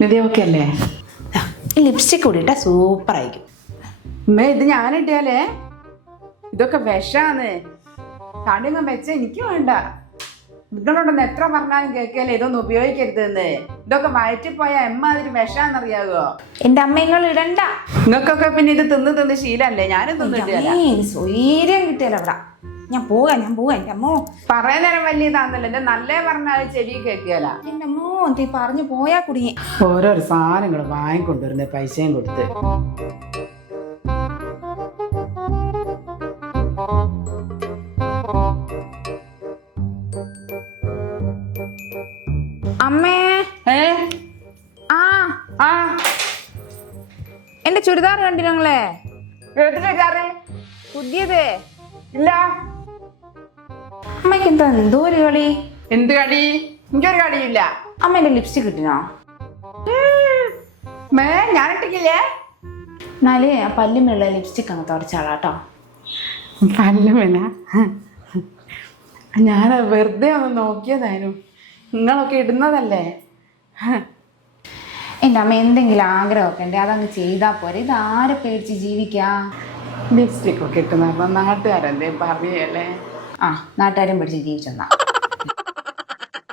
നിധി okay അല്ലേ? ഈ lipstick കൂടിയിട്ടാ super ആയിരിക്കും. അമ്മേ ഇത് ഞാനിട്ടാലേ ഇതൊക്കെ വിഷാന്ന്. തടിയൊന്നും വെച്ച എനിക്ക് വേണ്ട. നിങ്ങളോടൊന്ന് എത്ര പറഞ്ഞാലും കേൾക്കല്ലേ ഇതൊന്നും ഉപയോഗിക്കരുതെന്ന്. ഇതൊക്കെ വയറ്റിൽ പോയാൽ എമ്മാതിരി വിഷാന്നറിയാവോ? എന്റെ അമ്മങ്ങൾ ഇടണ്ട. നിങ്ങൾക്കൊക്കെ പിന്നെ ഇത് തിന്ന് ശീലല്ലേ? ഞാനും തിന്നിട്ടില്ല. സ്വൈര്യം കിട്ടിയല്ലോ അവിടെ. ഞാൻ പോവാ എന്റെ അമ്മോ. പറയാൻ നേരം വലിയ ഇതാന്നല്ലോ. എന്റെ നല്ലേ പറഞ്ഞാൽ ചെവി കേൾക്കുകയല്ല. എന്റെ അമ്മോ എന്ത് പറഞ്ഞു പോയാ കുടുങ്ങി. ഓരോരോ സാധനങ്ങൾ വാങ്ങിക്കൊണ്ടുവരുന്നത് പൈസയും കൊടുത്ത്. അമ്മേ എന്റെ ചുരിദാർ കണ്ടിരുന്നു നിങ്ങളെ? കേട്ടിട്ടാറ് പുതിയത് ഇല്ല. അമ്മയ്ക്ക് എന്താ എന്തോ ഒരു കളി? എന്ത് കളി? എനിക്കൊരു കളിയില്ല. അമ്മ എന്റെ ലിപ്സ്റ്റിക് കിട്ടിനോ? ഞാനിട്ടില്ലേ? എന്നാലേ ആ പല്ലുമുള്ള ലിപ്സ്റ്റിക് അങ്ങ് തുടച്ചാളാട്ടോ. പല്ലുമല്ല, ഞാൻ വെറുതെ ഒന്ന് നോക്കിയതായിരുന്നു. നിങ്ങളൊക്കെ ഇടുന്നതല്ലേ. എൻ്റെ അമ്മ എന്തെങ്കിലും ആഗ്രഹമൊക്കെ ഉണ്ട്, അതങ്ങ് ചെയ്താൽ പോരെ. ഇത് ആരെ പേടിച്ച് ജീവിക്കാം? ലിപ്സ്റ്റിക് ഒക്കെ ഇട്ടുന്ന നാട്ടുകാരെന്തേ പറയല്ലേ? നാട്ടുകാരും പേടിച്ച് ജീവിച്ചെന്നാ.